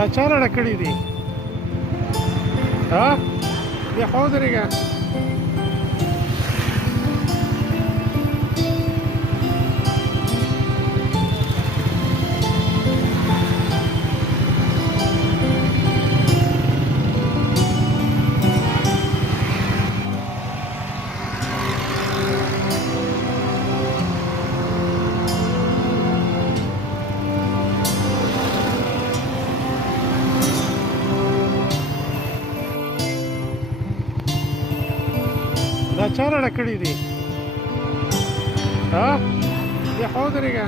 دا چا راړه کړي دي ها بیا خو درېږه دا چا راړه کړي دي ها بیا خو درېږه